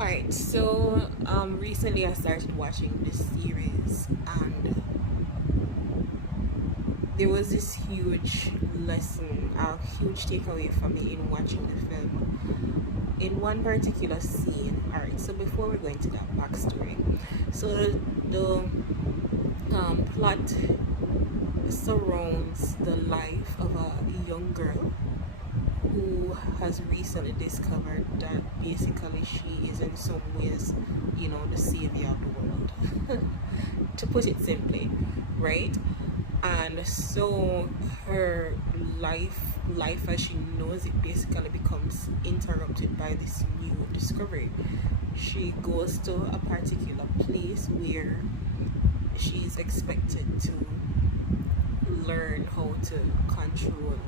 Alright, so recently I started watching this series, and there was this huge lesson, a huge takeaway for me in watching the film. In one particular scene, alright, so before we go into that backstory, so the plot surrounds the life of a young girl who has recently discovered that basically she is in some ways, the savior of the world, to put it simply, right? And so her life as she knows it basically becomes interrupted by this new discovery. She goes to a particular place where she's expected to learn how to control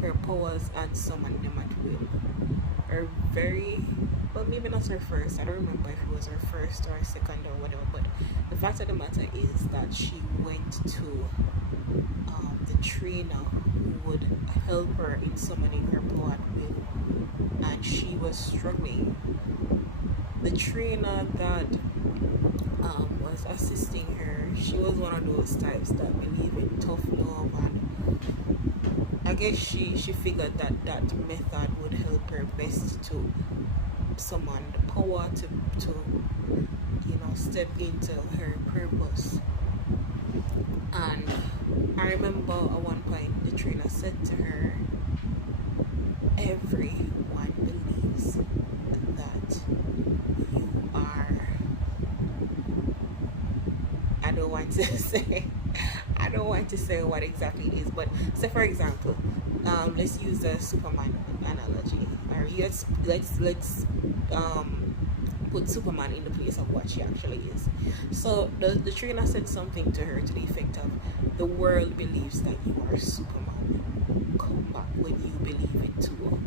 her powers and summon them at will. Her very, well, maybe not her first, I don't remember if it was her first or second or whatever, but the fact of the matter is that she went to the trainer who would help her in summoning her power at will, and she was struggling. The trainer that was assisting her, she was one of those types that believe in tough love, and I guess she figured that that method would help her best to summon the power to step into her purpose. And I remember at one point the trainer said to her, everyone believes that you are, I don't want to say, I don't want to say what exactly it is, but say for example, let's use the Superman analogy. Or let's put Superman in the place of what she actually is. So the trainer said something to her to the effect of, the world believes that you are Superman. Come back when you believe it too.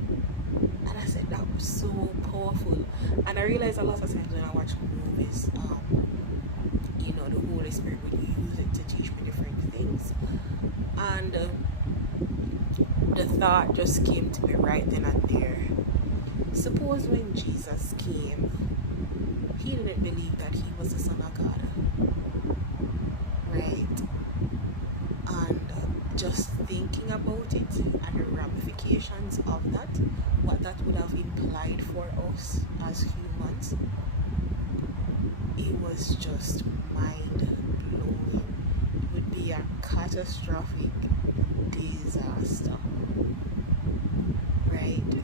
And I said that was so powerful. And I realized a lot of times when I watch movies, the Holy Spirit would use it to teach me different things. And the thought just came to me right then and there. Suppose when Jesus came, he didn't believe that he was the Son of God, right? And just thinking about it and the ramifications of that, what that would have implied for us as humans, it was just mind blowing. It would be a catastrophic disaster, right?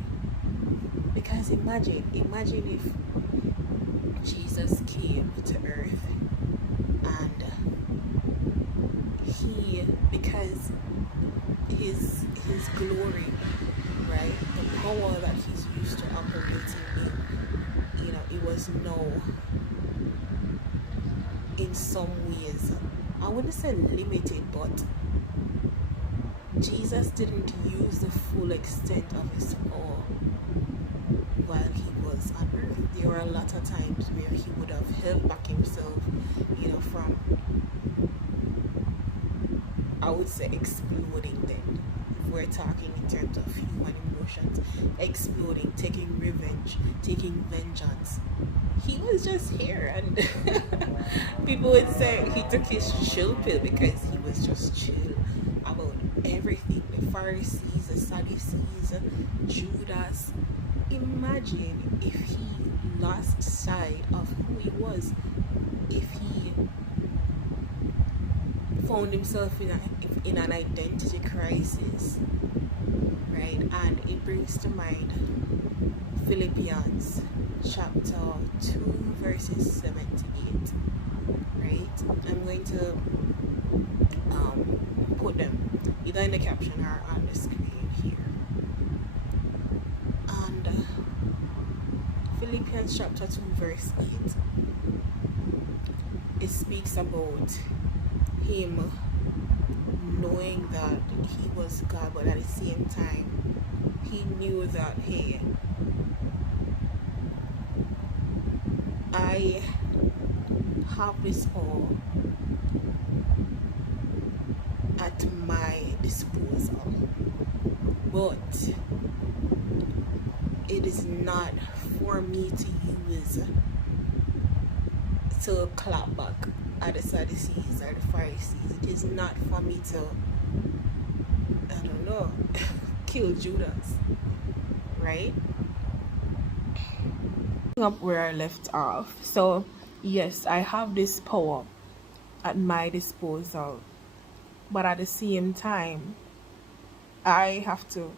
Because imagine if Jesus came to earth and he, because his glory, right, the power that he's used to operating in, it was no, in some ways, I wouldn't say limited, but Jesus didn't use the full extent of his power while he was on earth. There were a lot of times where he would have held back himself, from, I would say, exploding then. If we're talking in terms of human emotions, exploding, taking revenge, taking vengeance. He was just here, and people would say he took his chill pill because he was just chill about everything. The Pharisees, the Sadducees, Judas. Imagine if he lost sight of who he was, if he found himself in an identity crisis, right? And it brings to mind Philippians chapter 2 verses 7 to 8, right? I'm going to put them either in the caption or on the screen here. And Philippians chapter 2 verse 8, it speaks about him knowing that he was God, but at the same time he knew that, hey, I have this all at my disposal, but it is not for me to use to clap back at the Sadducees or the Pharisees. It is not for me to, I don't know, kill Judas, right? Up where I left off. So, yes, I have this power at my disposal, but at the same time, I have to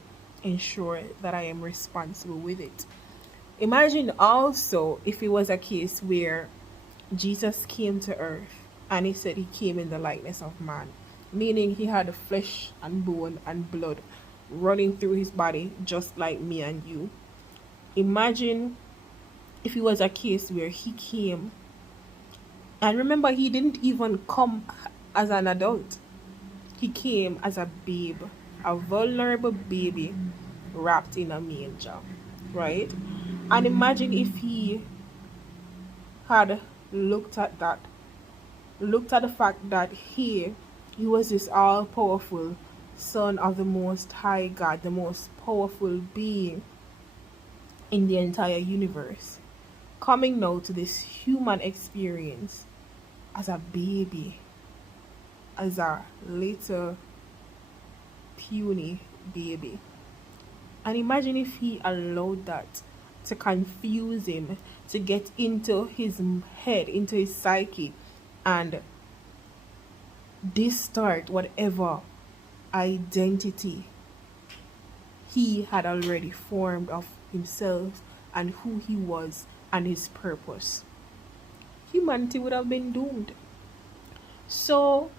ensure that I am responsible with it. Imagine also if it was a case where Jesus came to earth and he said he came in the likeness of man, meaning he had flesh and bone and blood running through his body just like me and you. Imagine if it was a case where he came, and remember, he didn't even come as an adult. He came as a babe, a vulnerable baby wrapped in a manger, right? And imagine if he had looked at that, looked at the fact that he was this all-powerful son of the Most High God, the most powerful being in the entire universe, coming now to this human experience as a baby, as a little puny baby. And imagine if he allowed that to confuse him, to get into his head, into his psyche, and distort whatever identity he had already formed of himself and who he was and his purpose. Humanity would have been doomed. So,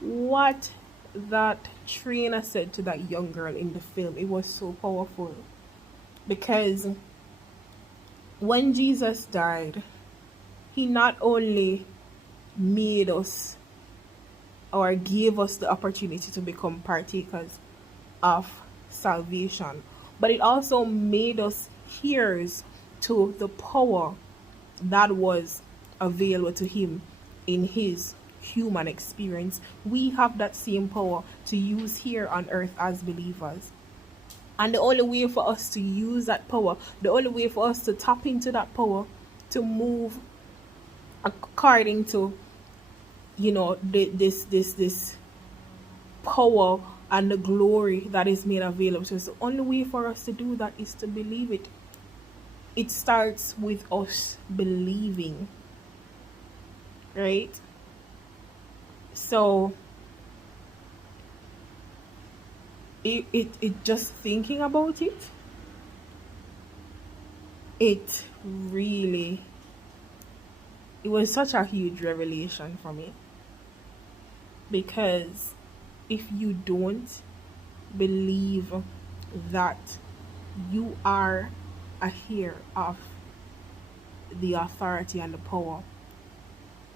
what that trainer said to that young girl in the film, it was so powerful, because when Jesus died, he not only made us or gave us the opportunity to become partakers of salvation, but it also made us heirs to the power that was available to him in his human experience. We have that same power to use here on earth as believers. And the only way for us to use that power, the only way for us to tap into that power, to move according to, this power and the glory that is made available to us, the only way for us to do that is to believe it. It starts with us believing, right? So it just thinking about it, it was such a huge revelation for me, because if you don't believe that you are a heir of the authority and the power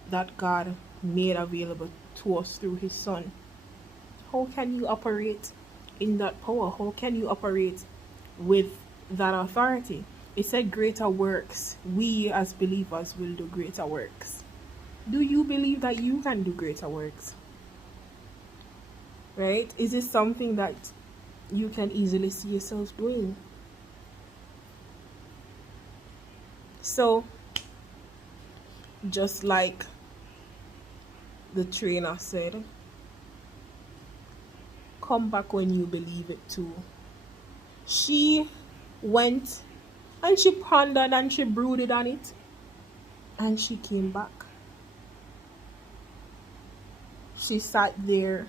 that God made available to us through his son, how can you operate in that power? How can you operate with that authority? It said greater works. We as believers will do greater works. Do you believe that you can do greater works? Right? Is this something that you can easily see yourselves doing? So, just like the trainer said, come back when you believe it too. She went and she pondered and she brooded on it, and she came back. She sat there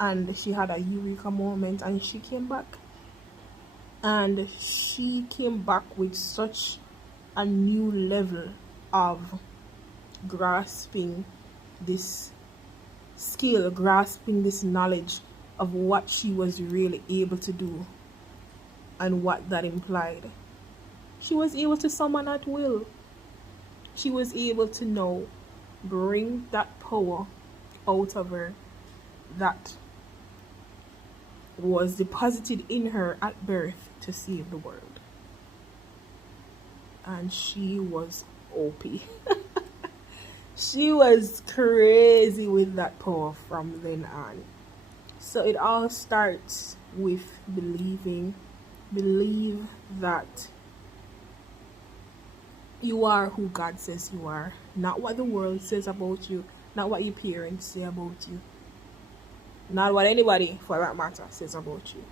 and she had a eureka moment, and she came back. And she came back with such a new level of grasping this skill, grasping this knowledge of what she was really able to do and what that implied. She was able to summon at will. She was able to now bring that power out of her that was deposited in her at birth to save the world. And she was OP. She was crazy with that power from then on. So it all starts with believing. Believe that You are who God says you are, not what the world says about you, not what your parents say about you, not what anybody for that matter says about you.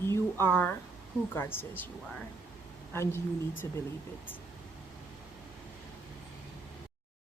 You are who God says you are, and you need to believe it.